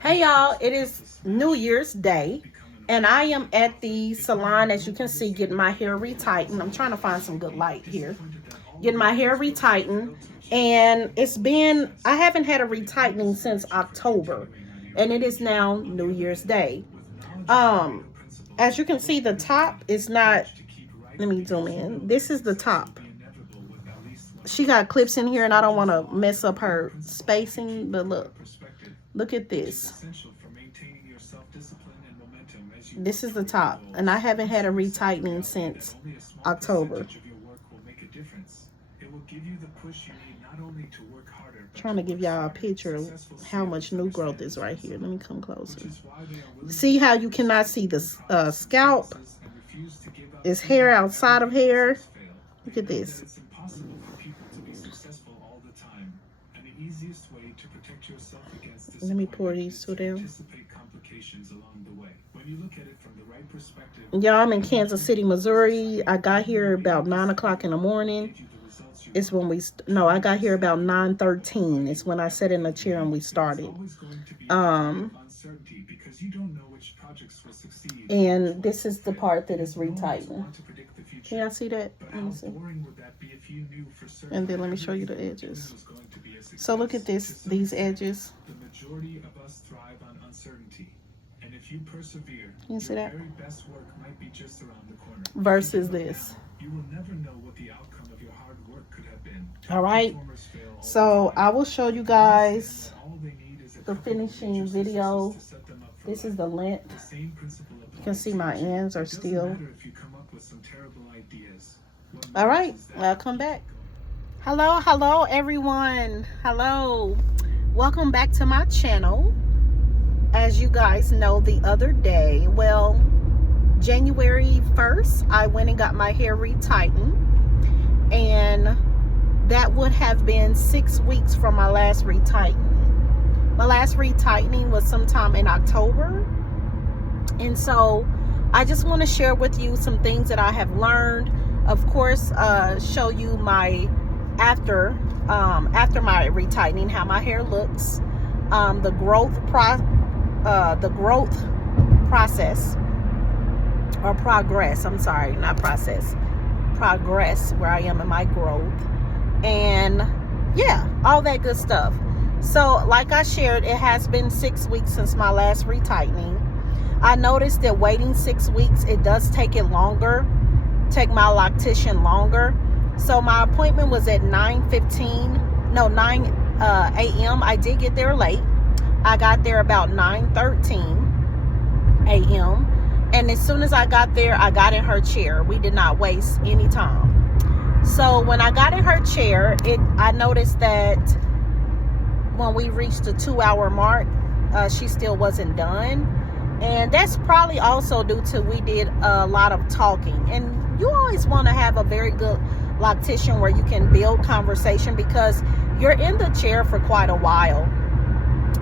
Hey y'all, it is New Year's Day and I am at the salon, as you can see, getting my hair retightened. I'm trying to find some good light here. Getting my hair retightened, and I haven't had a retightening since October, and it is now New Year's Day. As you can see, the top is not, let me zoom in. This is the top. She got clips in here and I don't want to mess up her spacing, but look at this. This is the top, and I haven't had a retightening since October. Trying to give y'all a picture of how much new growth is right here. Let me come closer. See how you cannot see the scalp? It's hair outside of hair. Look at this. Let me pour these two down. Y'all, I'm in Kansas City, Missouri. I got here about 9 o'clock in the morning. It's when I got here about 9:13. It's when I sat in the chair and we started. And this is the part that is retightened. Can y'all see that? Let me see. And then let me show you the edges. So look at these edges. You see that? Versus this. All right. So I will show you guys the finishing video. This is the length. You can see my ends are still. All right. I'll come back. Hello everyone. Hello. Welcome back to my channel. As you guys know, the other day, well, January 1st, I went and got my hair retightened, and that would have been 6 weeks from my last retightening. My last retightening was sometime in October, and so I just want to share with you some things that I have learned. Of course, show you my after my retightening, how my hair looks, the growth process, or progress. I'm sorry, not process. Progress, where I am in my growth, and yeah, all that good stuff. So, like I shared, it has been 6 weeks since my last retightening. I noticed that waiting 6 weeks, it does take my loctician longer. So my appointment was at 9 a.m. I did get there late. I got there about 9:13 a.m. And as soon as I got there, I got in her chair. We did not waste any time. So when I got in her chair, I noticed that when we reached the 2-hour mark, she still wasn't done. And that's probably also due to we did a lot of talking. And you always want to have a very good loctician where you can build conversation, because you're in the chair for quite a while.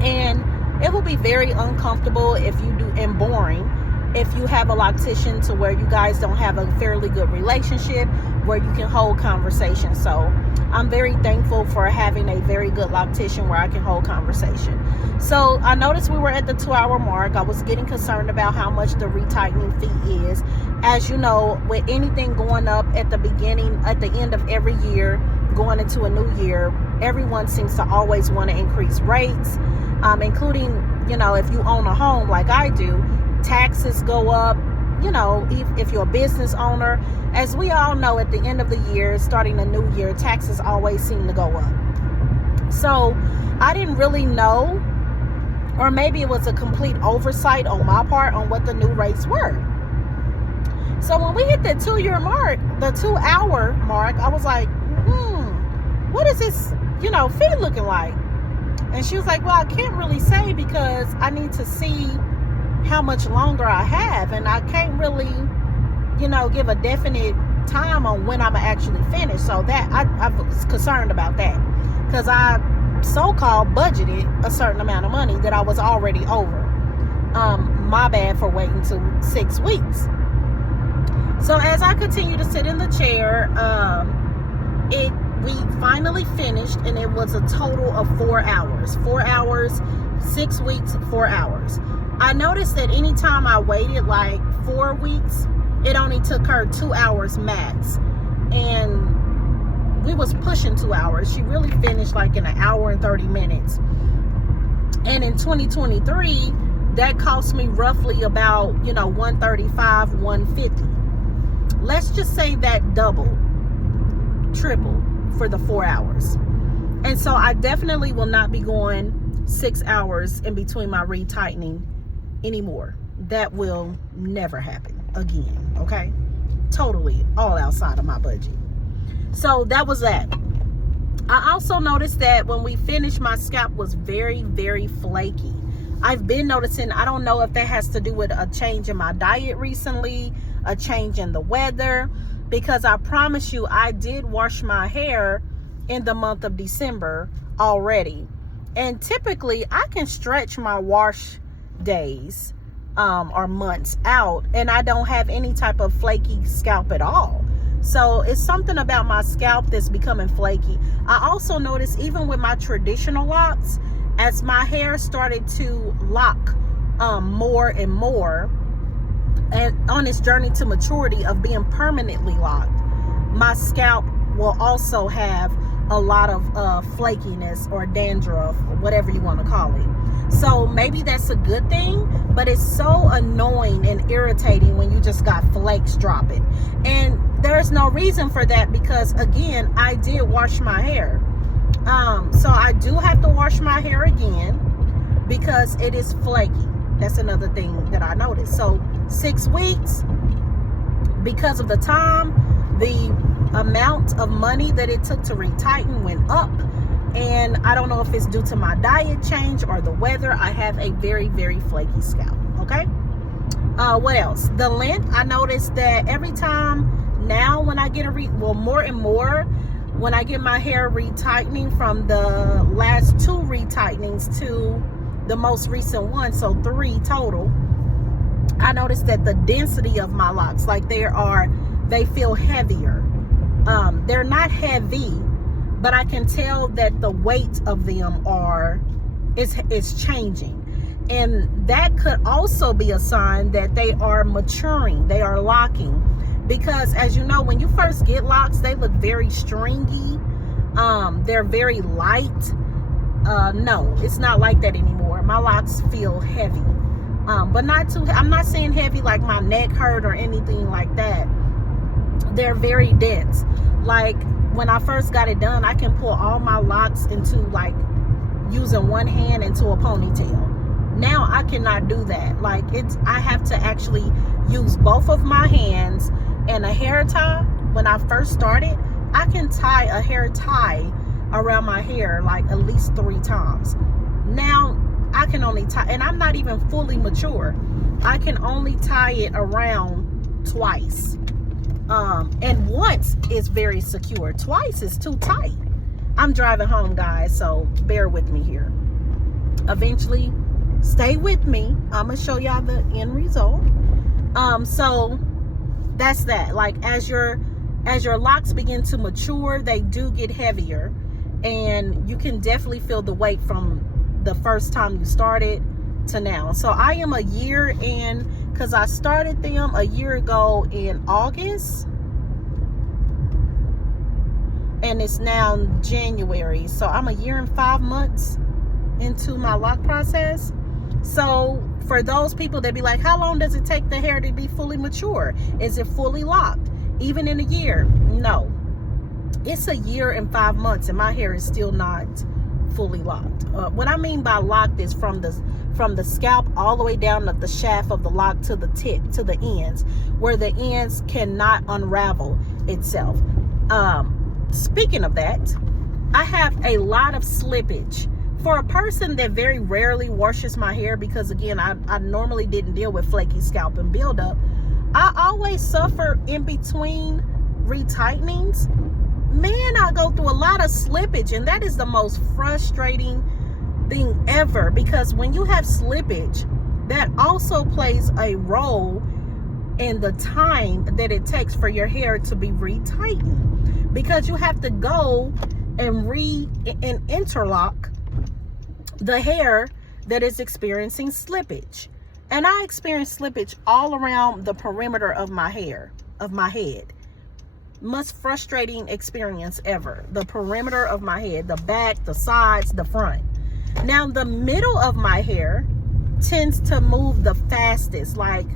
And it will be very uncomfortable and boring if you have a loctician to where you guys don't have a fairly good relationship where you can hold conversation. So I'm very thankful for having a very good loctician where I can hold conversation. So I noticed we were at the 2-hour mark. I was getting concerned about how much the retightening fee is. As you know, with anything going up at the end of every year, going into a new year, everyone seems to always want to increase rates, including, if you own a home like I do, taxes go up. If you're a business owner, as we all know, at the end of the year, starting a new year, taxes always seem to go up. So I didn't really know, or maybe it was a complete oversight on my part on what the new rates were. So when we hit the 2-year mark, the 2-hour mark, I was like, what is this, fee looking like? And she was like, well, I can't really say because I need to see how much longer I have, and I can't really, give a definite time on when I'm actually finished. So that I was concerned about that, because I so-called budgeted a certain amount of money that I was already over. My bad for waiting till 6 weeks. So as I continue to sit in the chair, we finally finished, and it was a total of 4 hours. 4 hours 6 weeks, 4 hours. I noticed that anytime I waited like 4 weeks, it only took her 2 hours max. And we was pushing 2 hours. She really finished like in 1 hour and 30 minutes. And in 2023, that cost me roughly about, $135, $150. Let's just say that double, triple for the 4 hours. And so I definitely will not be going 6 hours in between my retightening anymore. That will never happen again, okay? Totally all outside of my budget. So that was that. I also noticed that when we finished, my scalp was very, very flaky. I've been noticing, I don't know if that has to do with a change in my diet recently, a change in the weather, because I promise you, I did wash my hair in the month of December already. And typically I can stretch my wash days or months out, and I don't have any type of flaky scalp at all. So it's something about my scalp that's becoming flaky. I also noticed even with my traditional locks, as my hair started to lock more and more, and on its journey to maturity of being permanently locked, my scalp will also have a lot of flakiness or dandruff, or whatever you want to call it. So maybe that's a good thing, but it's so annoying and irritating when you just got flakes dropping. And there's no reason for that, because again, I did wash my hair. So I do have to wash my hair again because it is flaky. That's another thing that I noticed. So 6 weeks, because of the time, the amount of money that it took to retighten went up. And I don't know if it's due to my diet change or the weather. I have a very, very flaky scalp. Okay. What else? The length. I noticed that every time now when I get more and more when I get my hair retightening, from the last 2 retightenings to the most recent one, so 3 total, I noticed that the density of my locks, like they feel heavier. They're not heavy, but I can tell that the weight of them is changing. And that could also be a sign that they are maturing, they are locking. Because as you know, when you first get locks, they look very stringy. They're very light. No, it's not like that anymore. My locks feel heavy. But not too, I'm not saying heavy like my neck hurt or anything like that. They're very dense. Like when I first got it done, I can pull all my locks into, like, using one hand into a ponytail. Now I cannot do that. Like, I have to actually use both of my hands and a hair tie. When I first started, I can tie a hair tie around my hair like at least 3 times. Now I can only tie, and I'm not even fully mature, I can only tie it around twice. And once is very secure, twice is too tight. I'm driving home, guys, so bear with me here. Eventually, stay with me. I'm gonna show y'all the end result. So that's that. Like, as your locks begin to mature, they do get heavier, and you can definitely feel the weight from the first time you started to now. So I am a year in, because I started them a year ago in August, and it's now January. So I'm a year and 5 months into my lock process. So for those people that be like, how long does it take the hair to be fully mature? Is it fully locked even in a year? No, it's a year and 5 months and my hair is still not fully locked. What I mean by locked is from the scalp all the way down to the shaft of the lock to the tip, to the ends, where the ends cannot unravel itself. Speaking of that, I have a lot of slippage. For a person that very rarely washes my hair, because again, I normally didn't deal with flaky scalp and buildup, I always suffer in between retightenings. Man, I go through a lot of slippage, and that is the most frustrating thing ever, because when you have slippage, that also plays a role in the time that it takes for your hair to be retightened, because you have to go and interlock the hair that is experiencing slippage. And I experience slippage all around the perimeter of my hair, of my head. Most frustrating experience ever. The perimeter of my head, the back, the sides, the front. Now, the middle of my hair tends to move the fastest, like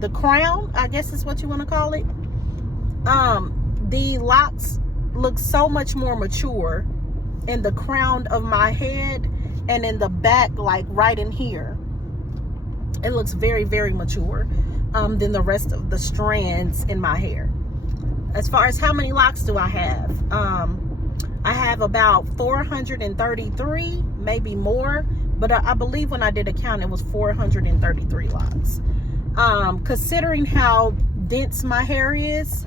the crown, I guess is what you want to call it. The locks look so much more mature in the crown of my head, and in the back, like right in here, it looks very, very mature than the rest of the strands in my hair. As far as how many locks do I have? I have about 433, maybe more, but I believe when I did a count, it was 433 locks. Considering how dense my hair is,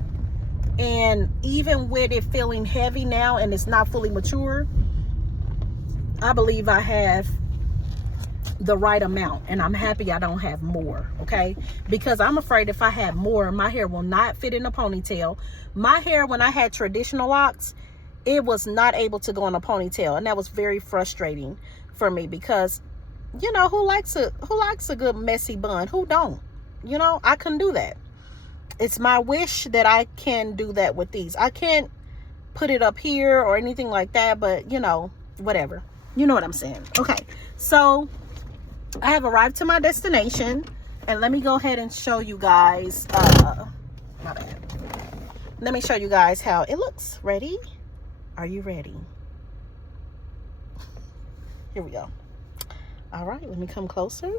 and even with it feeling heavy now and it's not fully mature, I believe I have the right amount, and I'm happy I don't have more, okay? Because I'm afraid if I had more, my hair will not fit in a ponytail. My hair, when I had traditional locks, it was not able to go in a ponytail, and that was very frustrating for me, because you know, who likes a good messy bun? Who don't? You know, I couldn't do that. It's my wish that I can do that with these. I can't put it up here or anything like that, but you know, whatever. You know what I'm saying? Okay, so I have arrived to my destination, and let me go ahead and show you guys, my bad. Let me show you guys how it looks. Ready? Are you ready? Here we go. All right, let me come closer.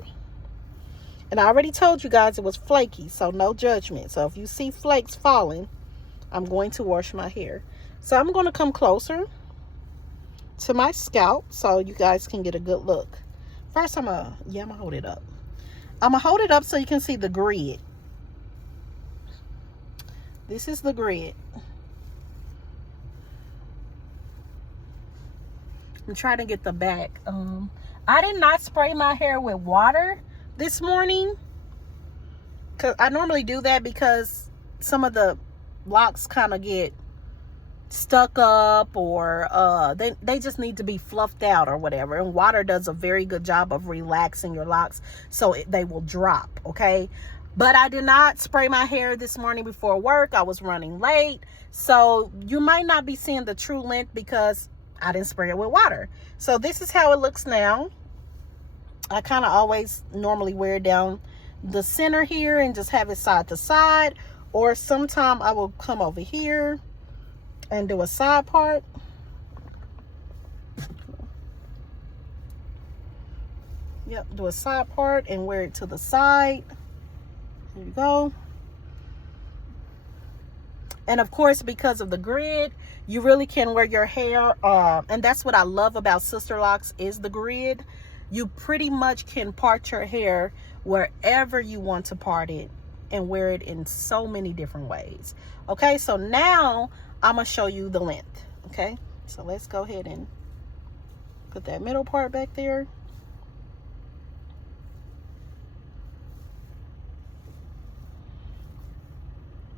And I already told you guys it was flaky, so no judgment. So if you see flakes falling, I'm going to wash my hair. So I'm going to come closer to my scalp so you guys can get a good look. First, I'm gonna hold it up. I'm gonna hold it up so you can see the grid. This is the grid. I'm trying to get the back. I did not spray my hair with water this morning, because I normally do that because some of the locks kind of get stuck up, or they just need to be fluffed out or whatever, and water does a very good job of relaxing your locks so they will drop, okay? But I did not spray my hair this morning before work. I was running late, so you might not be seeing the true length because I didn't spray it with water. So this is how it looks now. I kind of always normally wear it down the center here and just have it side to side, or sometime I will come over here and do a side part. Yep, do a side part and wear it to the side. Here you go. And of course, because of the grid, you really can wear your hair, and that's what I love about Sister Locks, is the grid. You pretty much can part your hair wherever you want to part it and wear it in so many different ways. Okay, so now I'm gonna show you the length. Okay, so let's go ahead and put that middle part back there.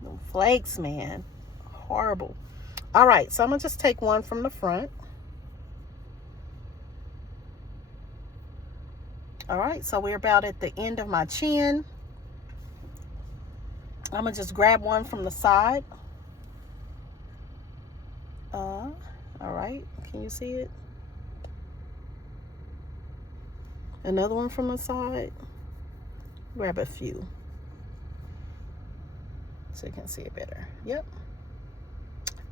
No flakes, man, horrible. All right, so I'm gonna just take one from the front. All right, so we're about at the end of my chin. I'm gonna just grab one from the side. All right, can you see it? Another one from the side. Grab a few so you can see it better. Yep.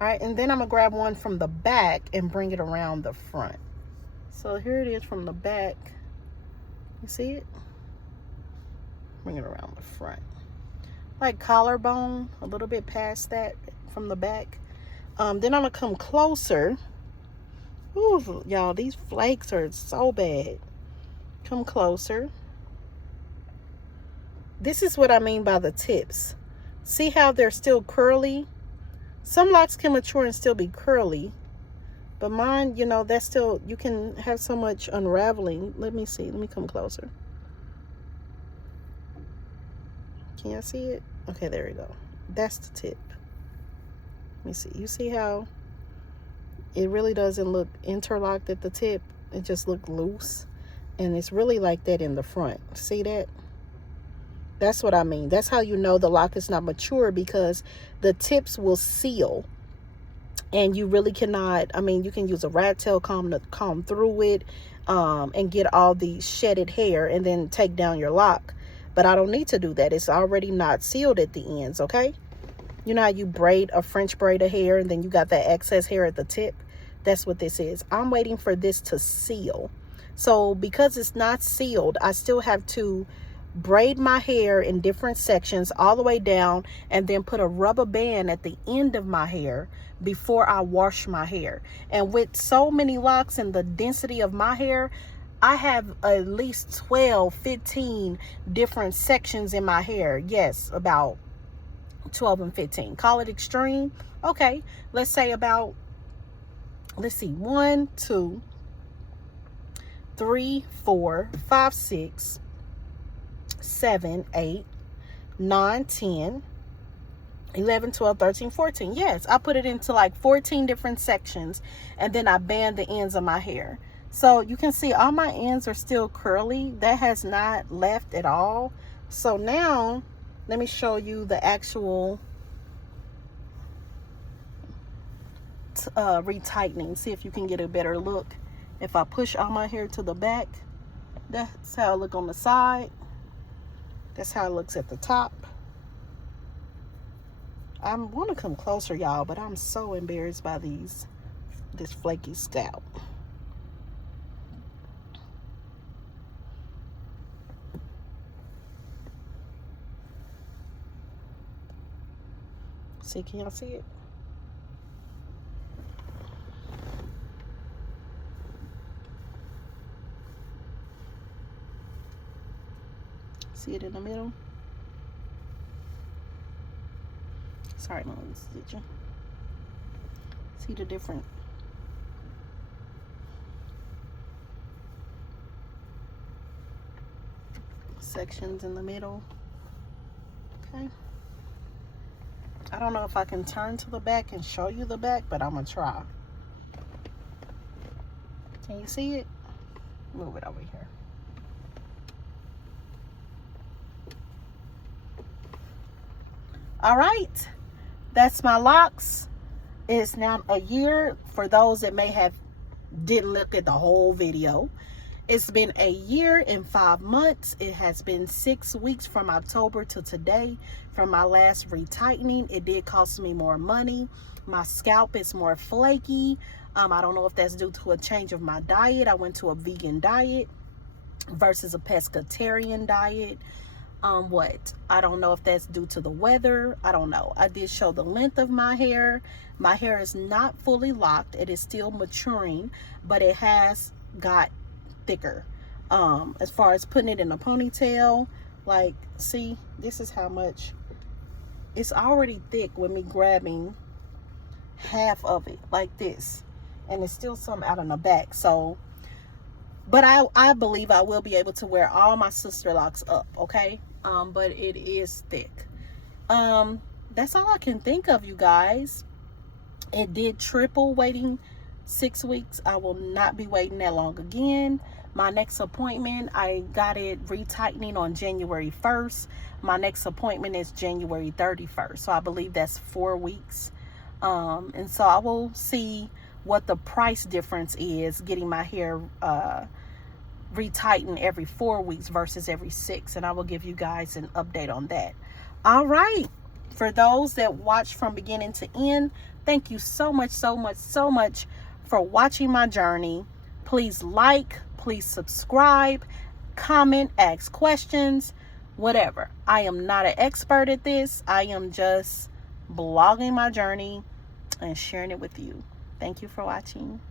All right, and then I'm gonna grab one from the back and bring it around the front. So here it is from the back. You see it? Bring it around the front. Like collarbone, a little bit past that from the back. Then I'm gonna come closer. Ooh, y'all, these flakes are so bad. Come closer. This is what I mean by the tips. See how they're still curly? Some locks can mature and still be curly, but mine, you know, that's still, you can have so much unraveling. Let me see. Let me come closer. Can you see it? Okay, there we go. That's the tip. Let me see. You see how it really doesn't look interlocked at the tip? It just looks loose. And it's really like that in the front. See that? That's what I mean. That's how you know the lock is not mature, because the tips will seal. And you really cannot, I mean, you can use a rat tail comb to comb through it and get all the shedded hair and then take down your lock. But I don't need to do that. It's already not sealed at the ends, okay? You know how you braid a French braid of hair and then you got that excess hair at the tip? That's what this is. I'm waiting for this to seal. So because it's not sealed, I still have to braid my hair in different sections all the way down and then put a rubber band at the end of my hair before I wash my hair. And with so many locks and the density of my hair, I have at least 12, 15 different sections in my hair. Yes, about 12 and 15. Call it extreme. Okay, let's say about, let's see, 1, 2, 3, 4, 5, 6, 7, 8, 9, 10, 11, 12, 13, 14. Yes, I put it into like 14 different sections, and then I band the ends of my hair. So you can see all my ends are still curly. That has not left at all. So now let me show you the actual retightening. See if you can get a better look. If I push all my hair to the back, that's how it look on the side. That's how it looks at the top. I want to come closer, y'all, but I'm so embarrassed by this flaky scalp. See, can y'all see it? See it in the middle? Sorry, Mons, did you? See the different sections in the middle? Okay. I don't know if I can turn to the back and show you the back, but I'm gonna try. Can you see it? Move it over here. All right, that's my locks. It's now a year. For those that may have didn't look at the whole video, it's been a year and 5 months. It has been 6 weeks from October to today from my last retightening. It did cost me more money. My scalp is more flaky. I don't know if that's due to a change of my diet. I went to a vegan diet versus a pescatarian diet. I don't know if that's due to the weather. I don't know. I did show the length of my hair. My hair is not fully locked. It is still maturing, but it has got thicker. As far as putting it in a ponytail, like, see, this is how much it's already thick with me grabbing half of it like this, and it's still some out in the back. So, but I believe I will be able to wear all my sister locks up, okay? But it is thick. That's all I can think of, you guys. It did triple waiting 6 weeks. I will not be waiting that long again. My next appointment, I got it retightening on January 1st. My next appointment is January 31st. So I believe that's 4 weeks. And so I will see what the price difference is getting my hair retighten every 4 weeks versus every 6, and I will give you guys an update on that. All right, for those that watch from beginning to end, thank you so much for watching my journey. Please like, please subscribe, comment, ask questions, whatever. I am not an expert at this. I am just blogging my journey and sharing it with you. Thank you for watching.